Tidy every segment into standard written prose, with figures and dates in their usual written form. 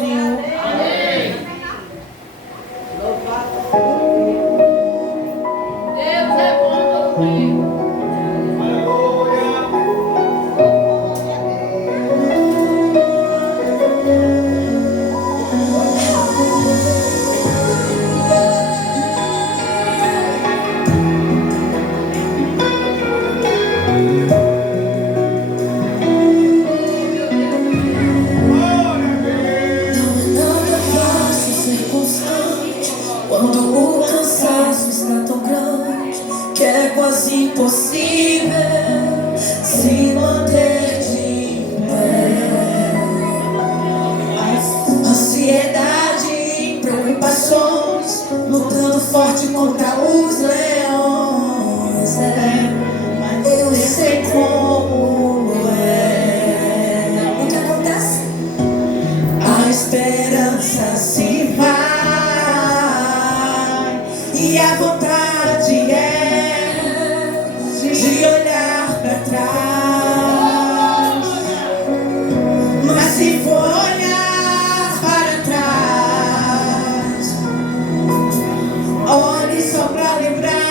Senhor. Amém. Deus é bom todo tempo. Quando o cansaço está tão grande que é quase impossível se manter de pé. Ansiedade, preocupações, lutando forte contra os leões. Eu sei como é. O que acontece? A esperança se vai e a vontade é de olhar para trás. Mas se for olhar para trás, olhe só para lembrar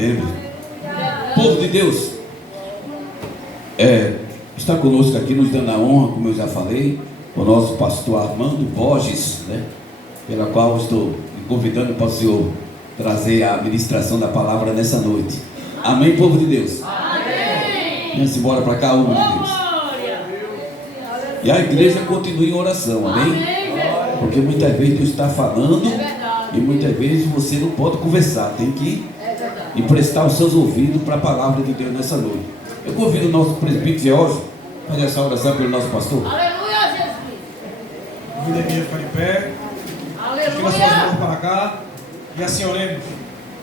membros. Povo de Deus, está conosco aqui, nos dando a honra, como eu já falei, o nosso pastor Armando Borges, né? Pela qual estou me convidando para o Senhor trazer a ministração da palavra nessa noite. Amém, povo de Deus? Amém. Vamos embora para cá, homem de Deus. E a igreja continua em oração, amém? Porque muitas vezes Deus está falando e muitas vezes você não pode conversar, tem que emprestar os seus ouvidos para a palavra de Deus nessa noite. Eu convido o nosso presbítero George a fazer essa oração pelo nosso pastor. Aleluia, Jesus. Convido a igreja a ficar de pé. Tira suas mãos para cá. E assim oremos.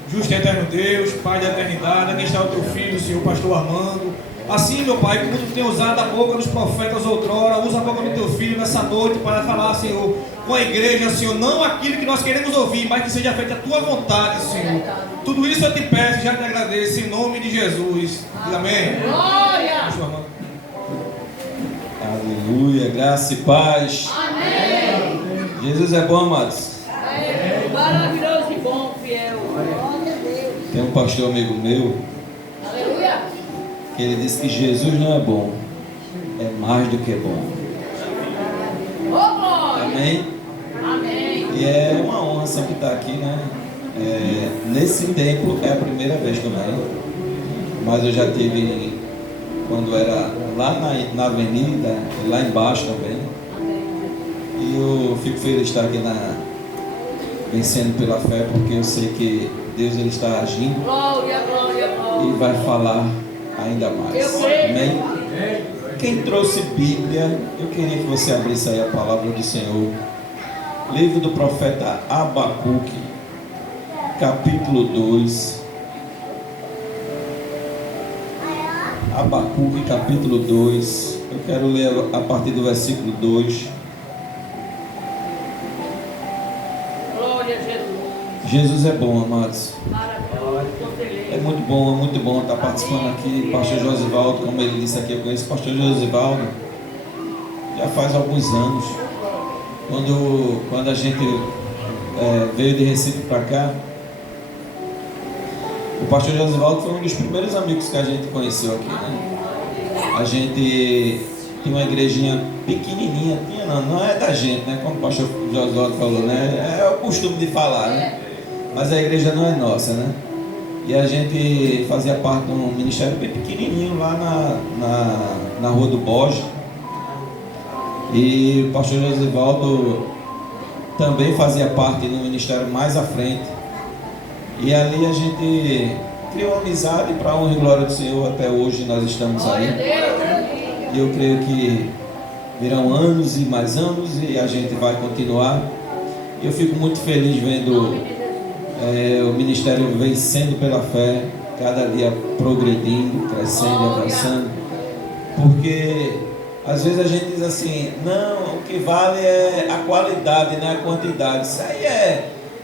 Justo e eterno Deus, Pai da eternidade, aqui está o teu filho, Senhor pastor Armando. Assim, meu Pai, como tu tem usado a boca dos profetas outrora, usa a boca do teu filho nessa noite para falar, Senhor, com a igreja, Senhor, não aquilo que nós queremos ouvir, mas que seja feita a tua vontade, Senhor. Tudo isso eu te peço e já te agradeço, em nome de Jesus. Amém. Glória. Aleluia, graça e paz. Amém. Jesus é bom, amados. Maravilhoso e bom, fiel. Tem um pastor amigo meu Aleluia. que ele disse que Jesus não é bom, é mais do que bom. Ô, glória. Amém? Amém. E é uma honra sempre estar aqui, né? Nesse tempo é a primeira vez também, mas eu já tive quando era lá na avenida, lá embaixo também. E eu fico feliz de estar aqui vencendo pela fé, porque eu sei que Deus ele está agindo Glória, glória, glória. e vai falar ainda mais. Eu creio. Amém? Quem trouxe Bíblia, eu queria que você abrisse aí a palavra do Senhor. Livro do profeta Abacuque, capítulo 2. Abacuque, capítulo 2. Eu quero ler a partir do versículo 2. Glória a Jesus. Jesus é bom, amados. Maravilhoso. É muito bom estar participando aqui. Pastor Josivaldo, como ele disse aqui, eu conheço o pastor Josivaldo já faz alguns anos. Quando a gente veio de Recife para cá, o pastor Josivaldo foi um dos primeiros amigos que a gente conheceu aqui, né? A gente tinha uma igrejinha pequenininha, não é da gente, né? Como o pastor Josivaldo falou, né? É o costume de falar, né? Mas a igreja não é nossa, né? E a gente fazia parte de um ministério bem pequenininho lá na Rua do Borges. E o pastor Josivaldo também fazia parte do ministério mais à frente. E ali a gente criou uma amizade para a honra e glória do Senhor. Até hoje nós estamos aí. E eu creio que virão anos e mais anos e a gente vai continuar. E eu fico muito feliz vendo o ministério vencendo pela fé, cada dia progredindo, crescendo e avançando. Porque às vezes a gente diz assim, não, o que vale é a qualidade, não é a quantidade.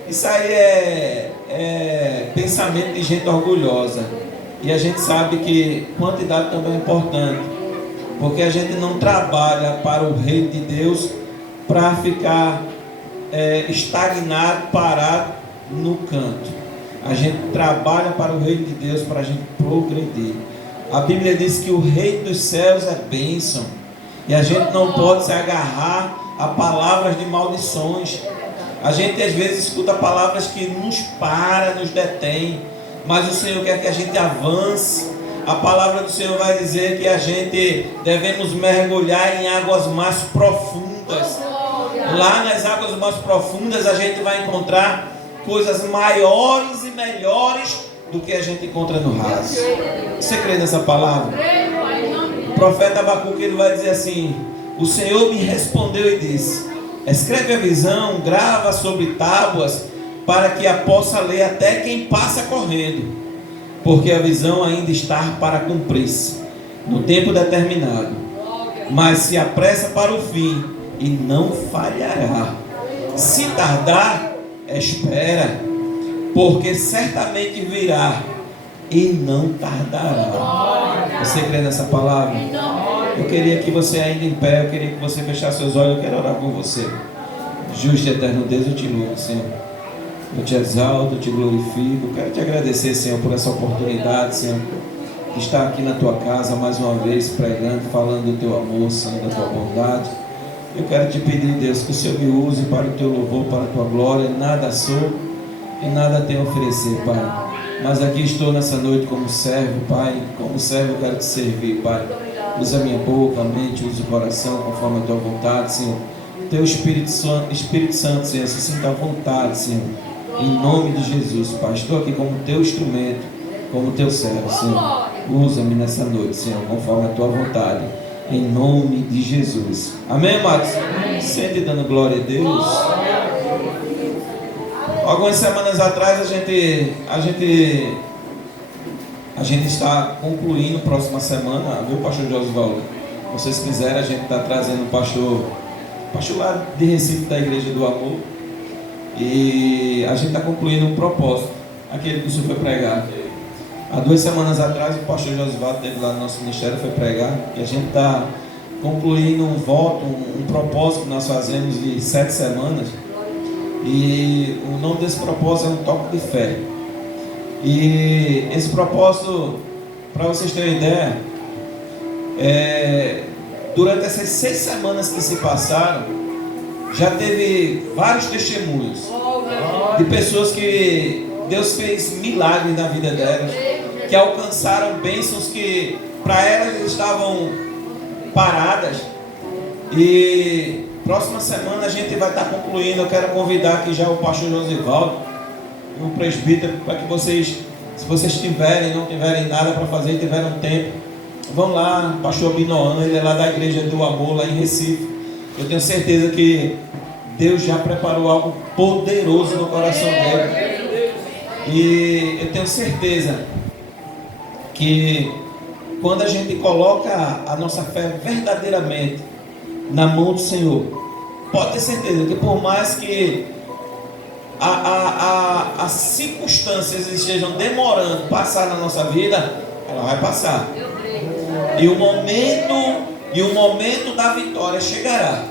Isso aí é pensamento de gente orgulhosa. E a gente sabe que quantidade também é importante, porque a gente não trabalha para o reino de Deus para ficar estagnado, parado no canto. A gente trabalha para o reino de Deus, para a gente progredir. A Bíblia diz que o reino dos céus é bênção, e a gente não pode se agarrar a palavras de maldições. A gente às vezes escuta palavras que nos detém, mas o Senhor quer que a gente avance. A palavra do Senhor vai dizer que a gente devemos mergulhar em águas mais profundas. Lá nas águas mais profundas a gente vai encontrar coisas maiores e melhores do que a gente encontra no raso. Você crê nessa palavra? O profeta Abacuque ele vai dizer assim: o Senhor me respondeu e disse: escreve a visão, grava sobre tábuas, para que a possa ler até quem passa correndo, porque a visão ainda está para cumprir-se no tempo determinado, mas se apressa para o fim e não falhará. Se tardar, espera, porque certamente virá e não tardará. Você crê nessa palavra? Eu queria que você ainda em pé, eu queria que você fechasse seus olhos, eu quero orar com você. Justo e eterno Deus, eu te louvo, Senhor. Eu te exalto, eu te glorifico. Quero te agradecer, Senhor, por essa oportunidade, Senhor, de estar aqui na tua casa mais uma vez, pregando, falando do teu amor, Senhor, da tua bondade. Eu quero te pedir, Deus, que o Senhor me use para o teu louvor, para a tua glória. Nada sou e nada tenho a oferecer, Pai. Mas aqui estou nessa noite como servo, Pai. Como servo eu quero te servir, Pai. Usa a minha boca, a mente, usa o coração conforme a tua vontade, Senhor. Teu Espírito Santo, Senhor, se sinta à vontade, Senhor. Em nome de Jesus, Pai. Estou aqui como teu instrumento, como teu servo, Senhor. Usa-me nessa noite, Senhor, conforme a tua vontade. Em nome de Jesus. Amém, amados? Sente dando glória a Deus. Algumas semanas atrás a gente está concluindo próxima semana, viu, pastor Josivaldo? Se vocês quiserem, a gente está trazendo o pastor lá de Recife, da Igreja do Amor. E a gente está concluindo um propósito, aquele que o senhor foi pregar. Há 2 semanas atrás o pastor Josivaldo esteve lá no nosso ministério, foi pregar. E a gente está concluindo um voto, um propósito que nós fazemos de 7 semanas. E o nome desse propósito é um toque de fé. E esse propósito, para vocês terem ideia, durante essas 6 semanas que se passaram, já teve vários testemunhos de pessoas que Deus fez milagres na vida delas, que alcançaram bênçãos que para elas estavam paradas. E próxima semana a gente vai estar concluindo. Eu quero convidar aqui já o pastor Josivaldo e o presbítero, para que vocês, se vocês não tiverem nada para fazer, tiverem um tempo, vão lá. Pastor Binoano, ele é lá da Igreja do Amor, lá em Recife. Eu tenho certeza que Deus já preparou algo poderoso no coração dele. E eu tenho certeza que quando a gente coloca a nossa fé verdadeiramente na mão do Senhor, pode ter certeza que por mais que as circunstâncias estejam demorando passar na nossa vida, ela vai passar. E o momento da vitória chegará.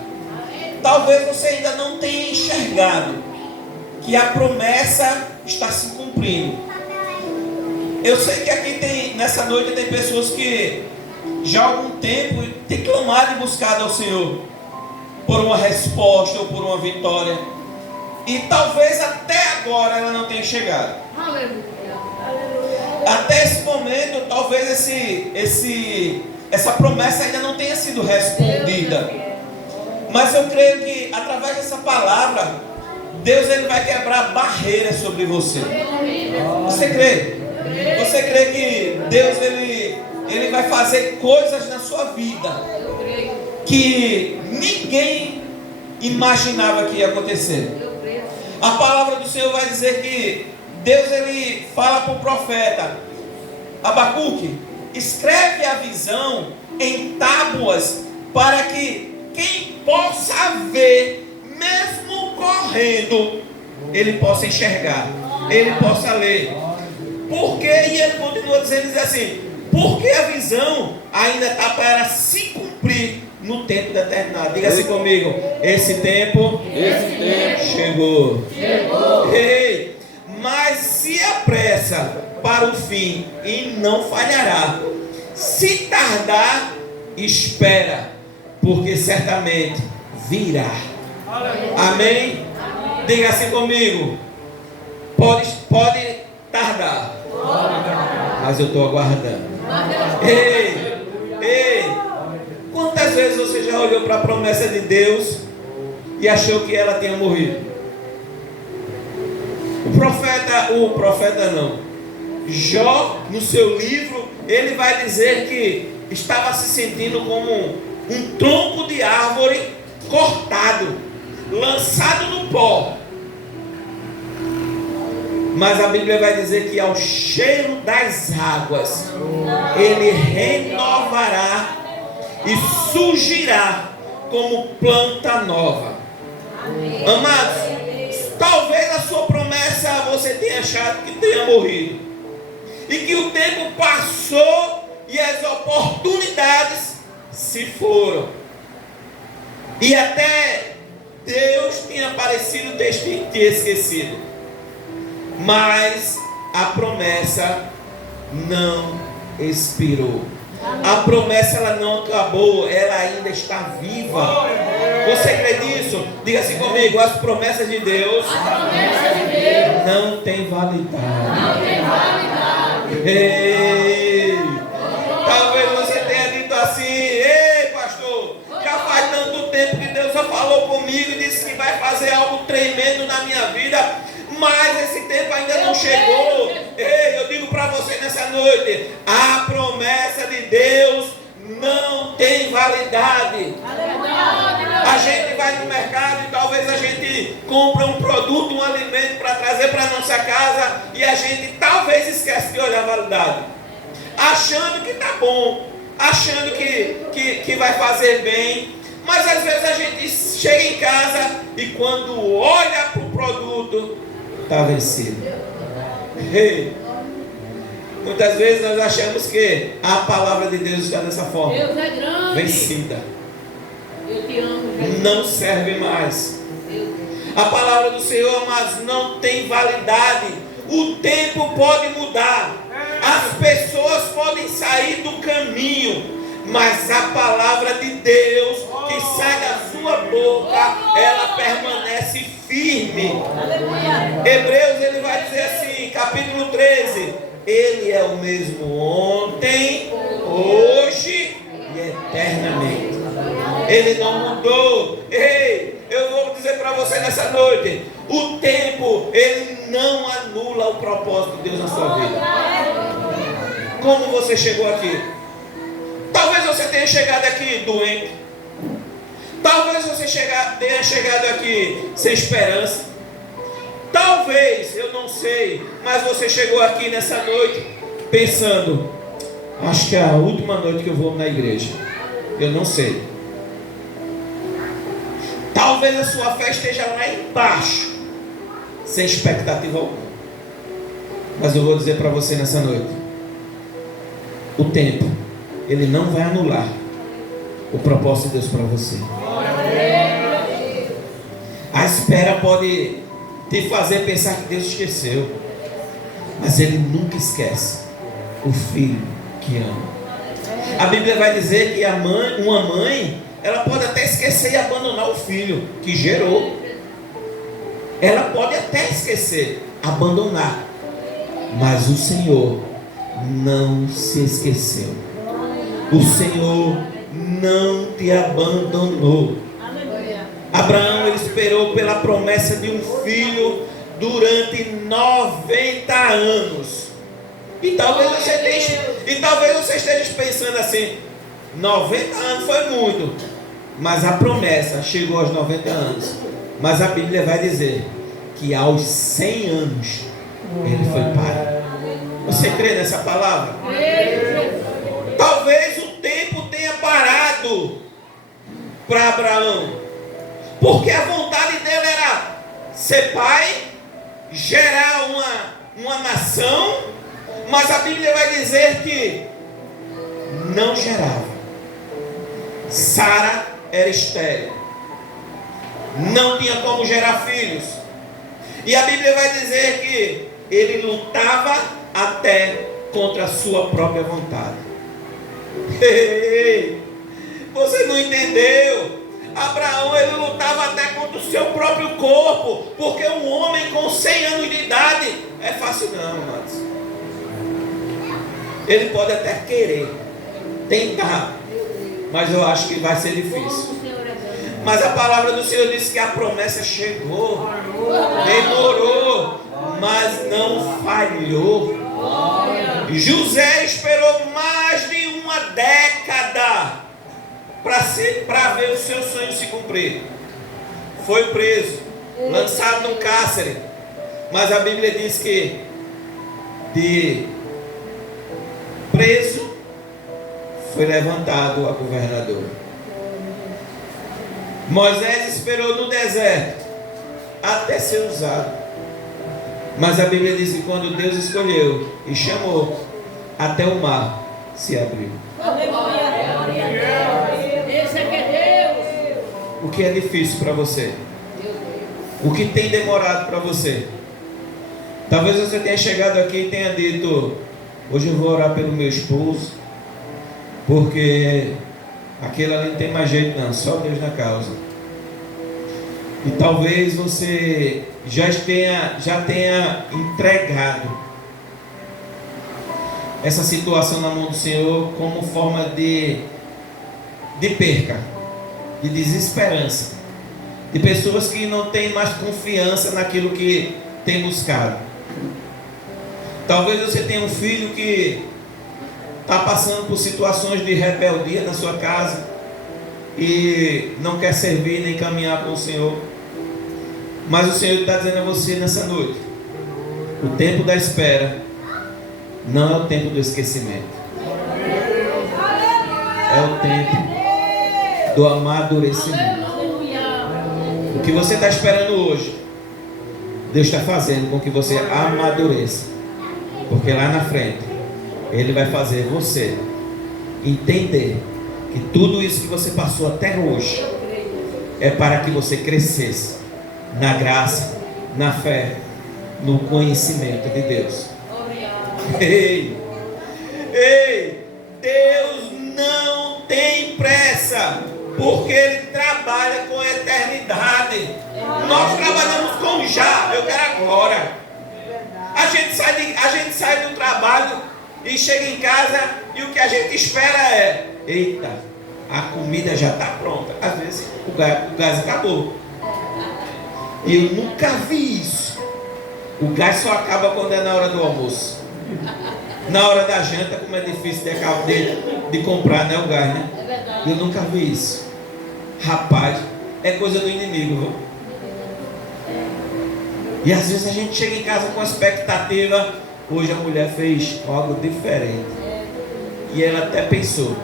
Talvez você ainda não tenha enxergado que a promessa está se cumprindo. Eu sei que aqui nessa noite tem pessoas que já há algum tempo têm clamado e buscado ao Senhor por uma resposta ou por uma vitória. E talvez até agora ela não tenha chegado. Até esse momento, talvez essa promessa ainda não tenha sido respondida. Mas eu creio que através dessa palavra, Deus ele vai quebrar barreiras sobre você. Você crê? Você crê que Deus ele vai fazer coisas na sua vida que ninguém imaginava que ia acontecer? A palavra do Senhor vai dizer que Deus ele fala para o profeta Abacuque: escreve a visão em tábuas, para que quem possa ver, mesmo correndo, ele possa enxergar, ele possa ler. Porque, e ele continua dizendo, diz assim: porque a visão ainda está para se cumprir no tempo determinado. Diga assim comigo: esse tempo chegou. Ei, mas se apressa para o fim e não falhará. Se tardar, espera, porque certamente virá. Amém? Diga assim comigo: pode tardar, mas eu estou aguardando. Ei, quantas vezes você já olhou para a promessa de Deus e achou que ela tinha morrido? O profeta não. Jó, no seu livro, ele vai dizer que estava se sentindo como um tronco de árvore cortado, lançado no pó. Mas a Bíblia vai dizer que ao cheiro das águas ele renovará e surgirá como planta nova. Amados, talvez a sua promessa você tenha achado que tenha morrido, e que o tempo passou e as oportunidades se foram, e até Deus tinha parecido ter te esquecido. mas a promessa não expirou. A promessa ela não acabou, ela ainda está viva. Você crê nisso? Diga assim comigo: as promessas de Deus não têm validade. Ei, talvez você tenha dito assim: ei, pastor, já faz tanto tempo que Deus já falou comigo e disse que vai fazer algo tremendo na minha vida, mas esse tempo ainda não chegou. Ei, eu digo para você nessa noite: a promessa de Deus não tem validade. A gente vai no mercado e talvez a gente compra um produto, um alimento para trazer para nossa casa e a gente talvez esquece de olhar a validade, achando que está bom, achando que vai fazer bem, mas às vezes a gente chega em casa e quando olha para o produto, está vencido. Hey. Muitas vezes nós achamos que a palavra de Deus está dessa forma. Deus é grande. Vencida. Eu te amo, Jesus. Não serve mais. A palavra do Senhor, mas não tem validade. O tempo pode mudar. As pessoas podem sair do caminho, mas a palavra de Deus que sai da sua boca, ela permanece firme. Hebreus ele vai dizer assim, capítulo 13: Ele é o mesmo ontem, hoje e eternamente. Ele não mudou. Ei, eu vou dizer para você nessa noite: o tempo ele não anula o propósito de Deus na sua vida. Como você chegou aqui? Talvez você tenha chegado aqui doente. Talvez você tenha chegado aqui sem esperança. Talvez, eu não sei, mas você chegou aqui nessa noite pensando: acho que é a última noite que eu vou na igreja. Eu não sei. Talvez a sua fé esteja lá embaixo, sem expectativa alguma. Mas eu vou dizer para você nessa noite: o tempo, ele não vai anular o propósito de Deus para você. A espera pode te fazer pensar que Deus esqueceu, mas Ele nunca esquece o filho que ama. A Bíblia vai dizer que uma mãe, ela pode até esquecer e abandonar o filho que gerou. Ela pode até esquecer, abandonar, mas o Senhor não se esqueceu. O Senhor não te abandonou. Abraão ele esperou pela promessa de um filho durante 90 anos. E talvez você esteja pensando assim: 90 anos foi muito, mas a promessa chegou aos 90 anos. Mas a Bíblia vai dizer que aos 100 anos ele foi pai. Você crê nessa palavra? Talvez o tempo tenha parado para Abraão, porque a vontade dele era ser pai, gerar uma nação, mas a Bíblia vai dizer que não gerava. Sara era estéril, não tinha como gerar filhos, e a Bíblia vai dizer que ele lutava até contra a sua própria vontade. Você não entendeu? Abraão ele lutava até contra o seu próprio corpo, porque um homem com 100 anos de idade é fácil não, amados. Ele pode até querer tentar, mas eu acho que vai ser difícil. Mas a palavra do Senhor diz que a promessa chegou, demorou, mas não falhou. José esperou mais de uma década para ver o seu sonho se cumprir. Foi preso, lançado num cárcere, mas a Bíblia diz que de preso foi levantado a governador. Moisés esperou no deserto até ser usado, mas a Bíblia diz que quando Deus escolheu e chamou, até o mar se abriu. Esse é que é Deus. O que é difícil para você? O que tem demorado para você? Talvez você tenha chegado aqui e tenha dito: hoje eu vou orar pelo meu esposo, porque aquele ali não tem mais jeito não, só Deus na causa. E talvez você já tenha entregado essa situação na mão do Senhor como forma de perca, de desesperança, de pessoas que não têm mais confiança naquilo que tem buscado. Talvez você tenha um filho que está passando por situações de rebeldia na sua casa e não quer servir nem caminhar com o Senhor. Mas o Senhor está dizendo a você nessa noite: o tempo da espera não é o tempo do esquecimento, é o tempo do amadurecimento. O que você está esperando hoje, Deus está fazendo com que você amadureça, porque lá na frente Ele vai fazer você entender que tudo isso que você passou até hoje é para que você crescesse na graça, na fé, no conhecimento de Deus. Ei, Deus não tem pressa, porque Ele trabalha com a eternidade. Nós trabalhamos com já, eu quero agora. A gente sai do trabalho e chega em casa e o que a gente espera é: eita, a comida já está pronta. Às vezes o gás acabou. E eu nunca vi isso. O gás só acaba quando é na hora do almoço. Na hora da janta, como é difícil de comprar, né, o gás, né? É verdade. Eu nunca vi isso. Rapaz, é coisa do inimigo, viu? E às vezes a gente chega em casa com a expectativa: hoje a mulher fez algo diferente. E ela até pensou,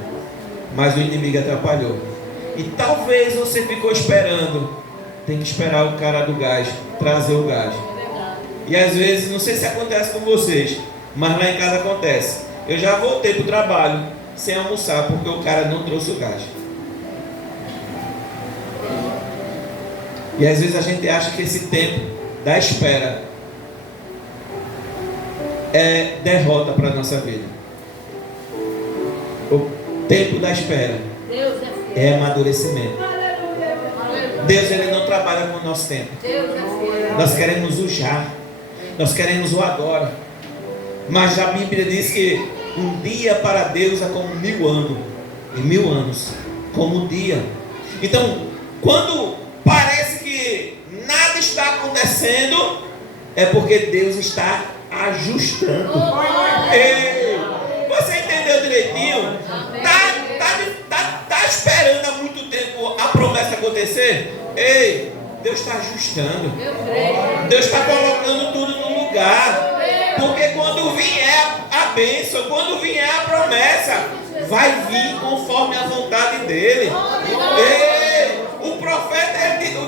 mas o inimigo atrapalhou. E talvez você ficou esperando. Tem que esperar o cara do gás trazer o gás. E às vezes, não sei se acontece com vocês, mas lá em casa acontece. Eu já voltei para o trabalho sem almoçar porque o cara não trouxe o gás. E às vezes a gente acha que esse tempo da espera é derrota para a nossa vida. O tempo da espera é amadurecimento. Deus, Ele não trabalha com o nosso tempo. Nós queremos o já, nós queremos o agora. Mas a Bíblia diz que um dia para Deus é como 1000 anos, e 1000 anos como um dia. Então, quando parece que nada está acontecendo, é porque Deus está ajustando. Ei, você entendeu direitinho? Tá esperando há muito tempo a promessa acontecer? Ei, Deus está ajustando. Deus está colocando tudo no lugar. Porque quando vier a bênção, quando vier a promessa, vai vir conforme a vontade dele. Ei, o profeta,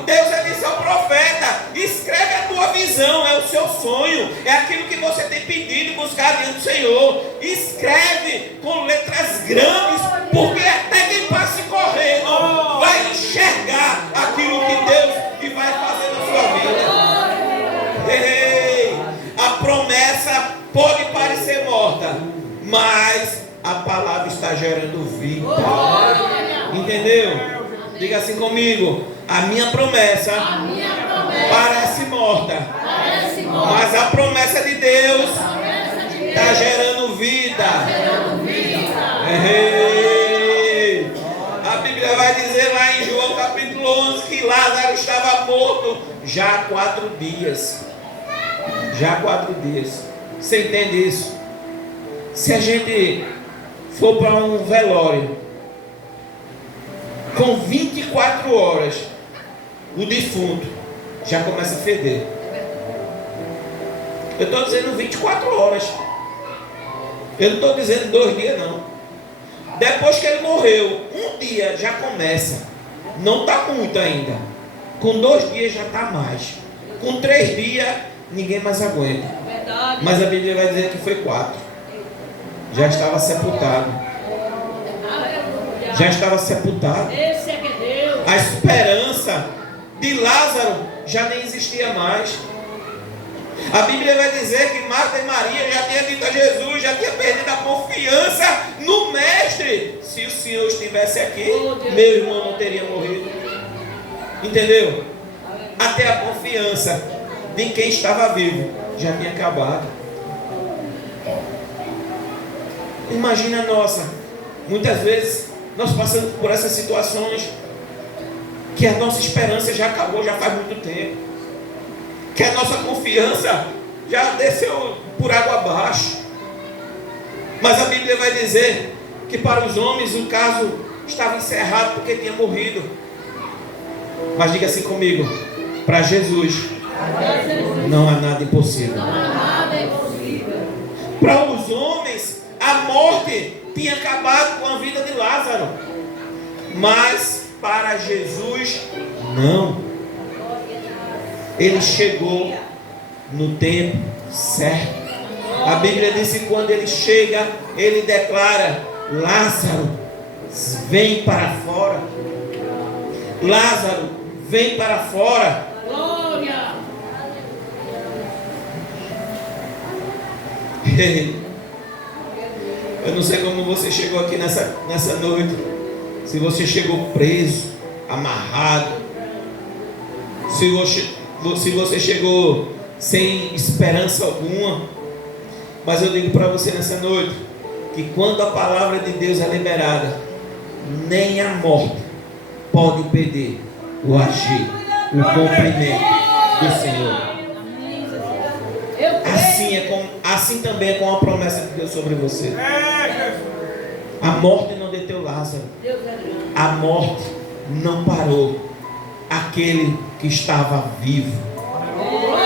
Deus disse ao profeta: escreve a tua visão, é o seu sonho, é aquilo que você tem pedido e buscado diante do Senhor. Escreve com letras grandes, porque até quem passe correndo vai enxergar aquilo que Deus vai fazer na sua vida. Ei, a promessa pode parecer morta, mas a palavra está gerando vida. Entendeu? Diga assim comigo: a minha promessa parece morta, mas a promessa de Deus está gerando vida. A Bíblia vai dizer lá em João capítulo 11 que Lázaro estava morto já há 4 dias. Já há 4 dias. Você entende isso? Se a gente for para um velório com 24 horas, o defunto já começa a feder. Eu estou dizendo 24 horas. Eu não estou dizendo 2 dias não. Depois que ele morreu, 1 dia já começa. Não está muito ainda. Com 2 dias já está mais. Com 3 dias ninguém mais aguenta. Mas a Bíblia vai dizer que foi 4. Já estava sepultado. Já estava sepultado. A esperança de Lázaro já nem existia mais. A Bíblia vai dizer que Marta e Maria já tinham dito a Jesus, já tinha perdido a confiança no Mestre. Se o Senhor estivesse aqui, meu irmão não teria morrido. Entendeu? Até a confiança de quem estava vivo já tinha acabado. Imagina a nossa. Muitas vezes nós passamos por essas situações que a nossa esperança já acabou, já faz muito tempo. Que a nossa confiança já desceu por água abaixo. Mas a Bíblia vai dizer que para os homens o caso estava encerrado porque tinha morrido. Mas diga assim comigo: para Jesus não há nada impossível. Para os homens a morte tinha acabado com a vida de Lázaro, mas para Jesus não. Ele chegou no tempo certo. A Bíblia diz que quando ele chega, ele declara: Lázaro, vem para fora. Lázaro, vem para fora. Glória! Eu não sei como você chegou aqui nessa noite. Se você chegou preso, amarrado, se você chegou sem esperança alguma. Mas eu digo para você nessa noite que quando a palavra de Deus é liberada, nem a morte pode impedir o agir, o cumprimento do Senhor. Assim também é com a promessa de Deus sobre você. A morte não deteu Lázaro. A morte não parou aquele que estava vivo.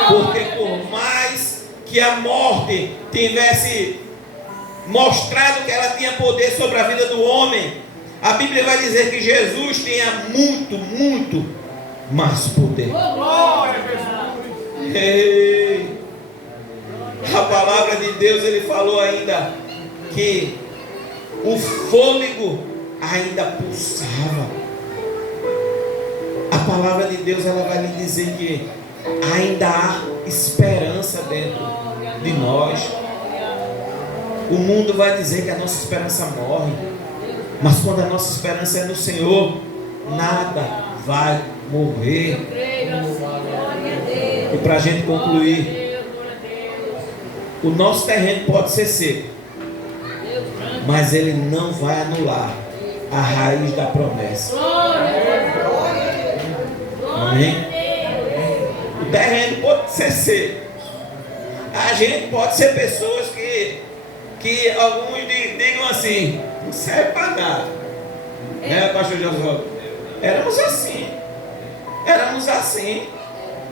Porque por mais que a morte tivesse mostrado que ela tinha poder sobre a vida do homem, a Bíblia vai dizer que Jesus tinha muito, muito mais poder. Ei, a palavra de Deus, ele falou ainda que o fôlego ainda pulsava. A palavra de Deus, ela vai lhe dizer que ainda há esperança dentro de nós. O mundo vai dizer que a nossa esperança morre, mas quando a nossa esperança é no Senhor, nada vai morrer. E para a gente concluir, o nosso terreno pode ser seco, mas ele não vai anular a raiz da promessa. Amém? O terreno pode ser seco. A gente pode ser pessoas que alguns digam assim: não serve para nada, né, pastor Josué? Éramos assim.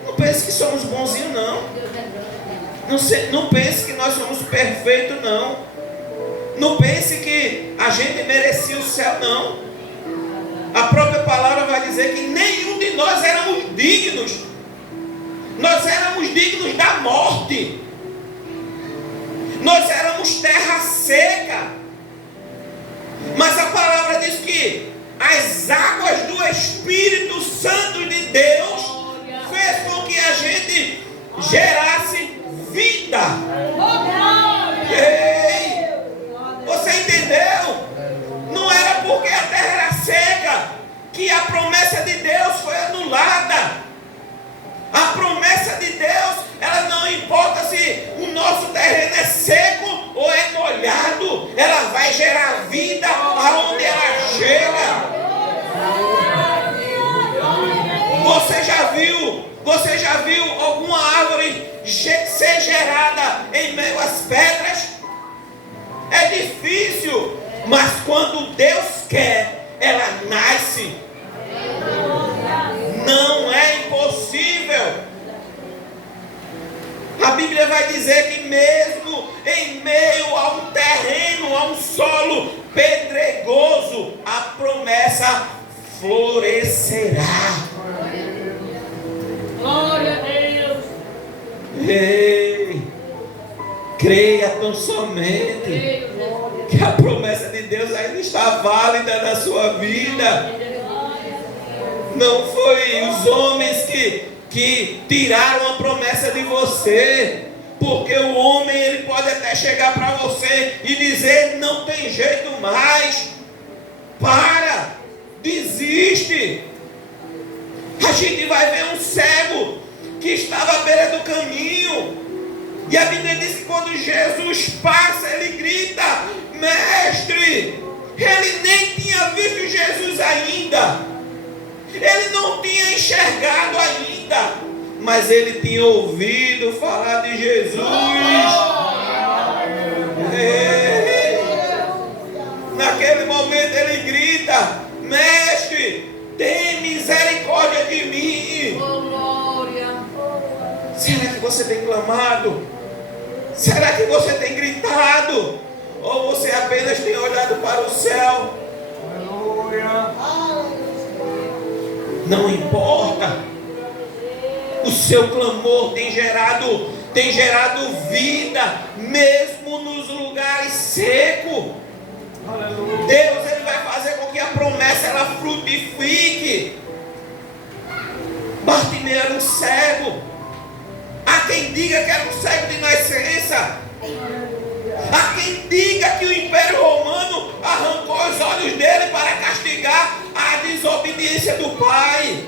Não pense que somos bonzinhos, não. Não pense que nós somos perfeitos, não. Não pense que a gente merecia o céu, não. A própria palavra vai dizer que nenhum de nós éramos dignos. Nós éramos dignos da morte. Nós éramos terra seca. Mas a palavra diz que as águas do Espírito Santo de Deus fez com que a gente gerasse vida. Ei, você entendeu? Não era porque a terra era seca que a promessa de Deus foi anulada. A promessa de Deus, ela não importa se o nosso terreno é seco ou é molhado, ela vai gerar vida aonde ela chega. Você já viu alguma árvore ser gerada em meio às pedras? É difícil, mas quando Deus quer, ela nasce. Não é impossível. A Bíblia vai dizer que mesmo em meio a um terreno, a um solo pedregoso, a promessa florescerá. Glória a Deus. Ei, creia tão somente que a promessa de Deus ainda está válida na sua vida. Não foi os homens que que tiraram a promessa de você. Porque o homem, ele pode até chegar para você e dizer: não tem jeito mais, para, desiste. A gente vai ver um cego que estava à beira do caminho, e a Bíblia diz que quando Jesus passa, ele grita: mestre. Ele nem tinha visto Jesus ainda, ele não tinha enxergado ainda, mas ele tinha ouvido falar de Jesus. Naquele momento ele grita: mestre, tem misericórdia de mim. Será que você tem clamado? Será que você tem gritado? Ou você apenas tem olhado para o céu? Não importa. O seu clamor tem gerado vida, mesmo nos lugares secos. Deus, ele vai fazer com que a promessa ela frutifique. Bartimeu era um cego. Há quem diga que era um cego de nascença. Há quem diga que o Império Romano arrancou os olhos dele para castigar a desobediência do pai.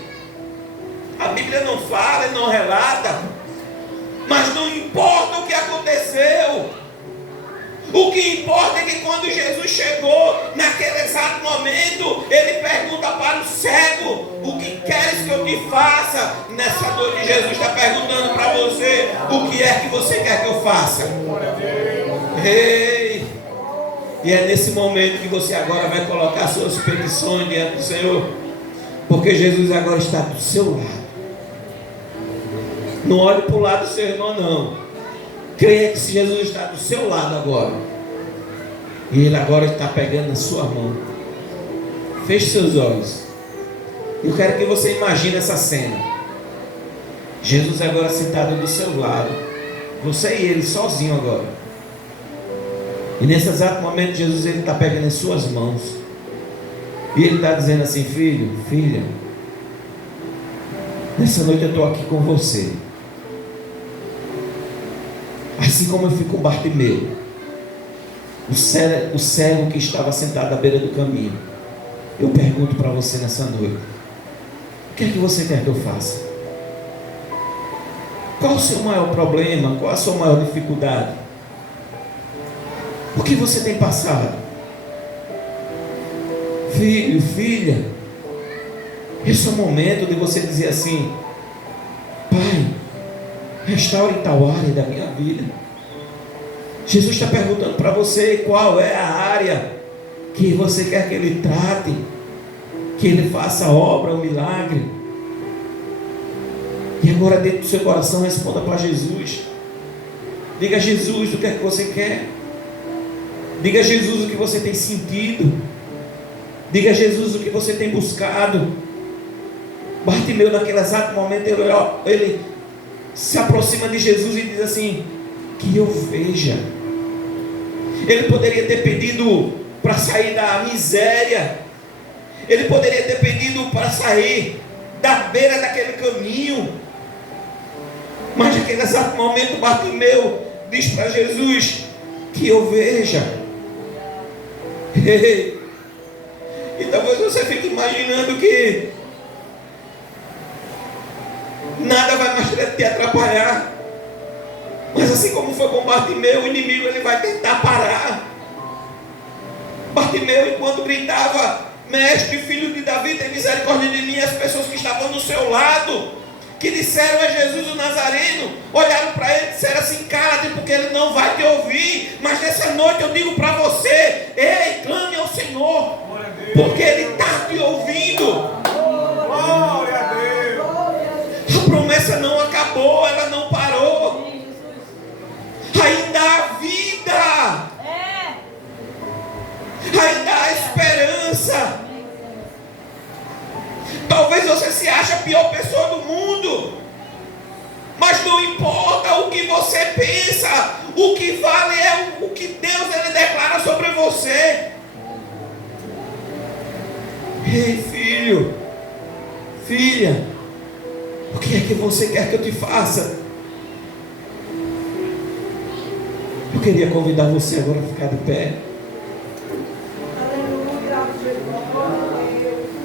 A Bíblia não fala e não relata, mas não importa o que aconteceu. O que importa é que quando Jesus chegou, naquele exato momento, ele pergunta para o cego: o que queres que eu te faça? Nessa noite Jesus está perguntando para você: o que é que você quer que eu faça? Ei! E é nesse momento que você agora vai colocar suas petições diante do Senhor, porque Jesus agora está do seu lado. Não olhe para o lado do seu irmão, não. Creia que Jesus está do seu lado agora, e Ele agora está pegando na sua mão. Feche seus olhos. Eu quero que você imagine essa cena. Jesus agora sentado do seu lado, você e Ele sozinho agora. E nesse exato momento Jesus ele está pegando em suas mãos, e Ele está dizendo assim: filho, filha, nessa noite eu estou aqui com você. Assim como eu fui com Bartimeu, o cego que estava sentado à beira do caminho. Eu pergunto para você nessa noite: o que é que você quer que eu faça? Qual o seu maior problema? Qual a sua maior dificuldade? O que você tem passado? Filho, filha, esse é o momento de você dizer assim: pai, restaure tal área da minha vida. Jesus está perguntando para você qual é a área que você quer que Ele trate, que Ele faça a obra, o milagre. E agora dentro do seu coração responda para Jesus. Diga a Jesus o que é que você quer. Diga a Jesus o que você tem sentido. Diga a Jesus o que você tem buscado. Bartimeu naquele exato momento ele se aproxima de Jesus e diz assim: que eu veja. Ele poderia ter pedido para sair da miséria, ele poderia ter pedido para sair da beira daquele caminho, mas naquele exato momento Bartimeu diz para Jesus: que eu veja. E talvez você fique imaginando que nada vai mais te atrapalhar. Mas assim como foi com Bartimeu, o inimigo ele vai tentar parar. Bartimeu, enquanto gritava: mestre, filho de Davi, tem misericórdia de mim, as pessoas que estavam do seu lado, que disseram a Jesus o Nazareno, olharam para ele e disseram assim: cala-te, porque ele não vai te ouvir. Mas nessa noite eu digo para você: ei, clame ao Senhor, porque Ele está te ouvindo. Glória a Deus. A promessa não acabou, ela não parou. Ainda há vida, ainda há esperança. Talvez você se ache a pior pessoa do mundo, mas não importa o que você pensa, o que vale é o que Deus ele declara sobre você. Ei, filho, filha, o que é que você quer que eu te faça? Eu queria convidar você agora a ficar de pé.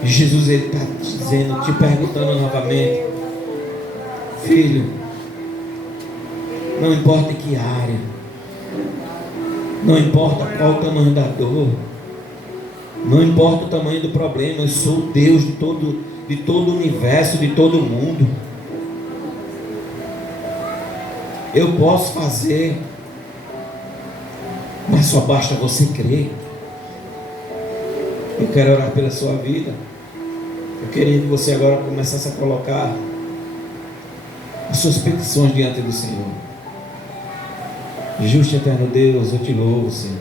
Jesus está dizendo, te perguntando novamente: filho, não importa em que área, não importa qual o tamanho da dor, não importa o tamanho do problema, eu sou o Deus de todo o universo, de todo o mundo. Eu posso fazer, mas só basta você crer. Eu quero orar pela sua vida. Eu queria que você agora começasse a colocar as suas petições diante do Senhor. Justo e eterno Deus, eu te louvo, Senhor.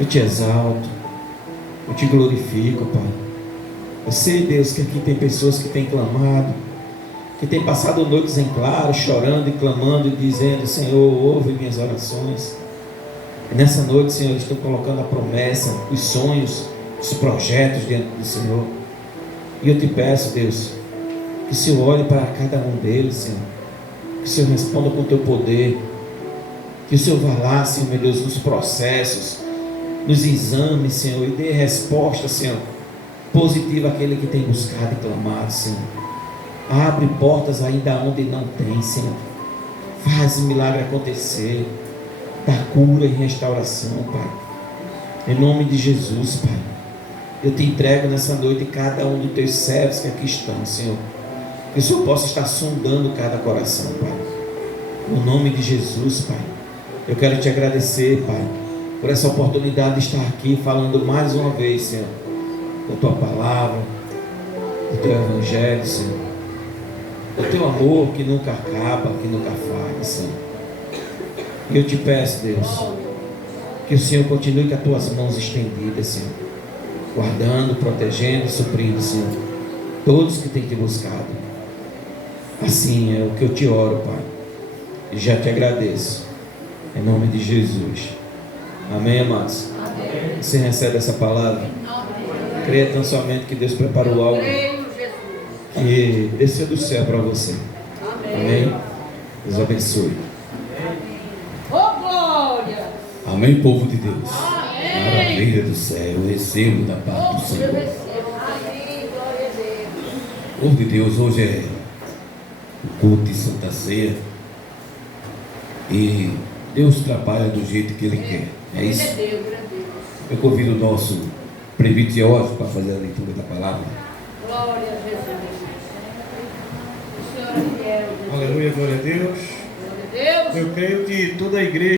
Eu te exalto. Eu te glorifico, Pai. Eu sei, Deus, que aqui tem pessoas que têm clamado, que têm passado noites em claro, chorando e clamando e dizendo: Senhor, ouve minhas orações. E nessa noite, Senhor, eles estão colocando a promessa, os sonhos, os projetos diante do Senhor. E eu te peço, Deus, que o Senhor olhe para cada um deles, Senhor. Que o Senhor responda com o teu poder. Que o Senhor vá lá, Senhor, meu Deus, nos processos, nos exames, Senhor, e dê resposta, Senhor, positiva àquele que tem buscado e clamado, Senhor. Abre portas ainda onde não tem, Senhor. Faz o milagre acontecer. Dá cura e restauração, Pai. Em nome de Jesus, Pai. Eu te entrego nessa noite cada um dos teus servos que aqui estão, Senhor. Que o Senhor possa estar sondando cada coração, Pai. No nome de Jesus, Pai. Eu quero te agradecer, Pai, por essa oportunidade de estar aqui falando mais uma vez, Senhor, da tua palavra, do teu evangelho, Senhor, do teu amor que nunca acaba, que nunca falha, Senhor. E eu te peço, Deus, que o Senhor continue com as tuas mãos estendidas, Senhor, guardando, protegendo e suprindo, Senhor, todos que têm te buscado. Assim é o que eu te oro, Pai, e já te agradeço, em nome de Jesus. Amém, amados? Amém. Você recebe essa palavra? Creia tão somente que Deus preparou algo que desceu do céu para você. Amém? Deus abençoe. Amém, povo de Deus. Amém. Maravilha do céu, eu recebo da parte do Senhor. Povo de Deus, hoje é o culto de Santa Ceia e Deus trabalha do jeito que Ele quer. É isso? Eu convido o nosso presbiteriólogo para fazer a leitura da palavra. Glória a Jesus. Aleluia, glória a Deus. Glória a Deus. Eu creio que toda a igreja